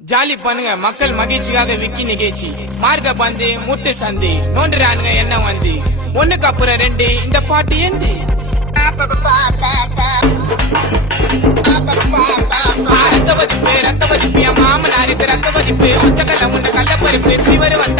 jolly பண்ணுங்க மக்கள் மகிழ்ச்சியாக விக்கி நிகழ்ச்சி மார்க்க பந்து முட்டு சந்தி நோண்டுறானுங்க என்ன வந்து ஒண்ணுக்கு அப்புறம் ரெண்டு இந்த பாட்டு ஏந்தி ரத்த வதிப்பு என் மாமனாருக்கு ரத்த வதிப்பு உச்சக்கல்ல உண்ட கள்ளப்பருப்பு ஃபீவர் வந்த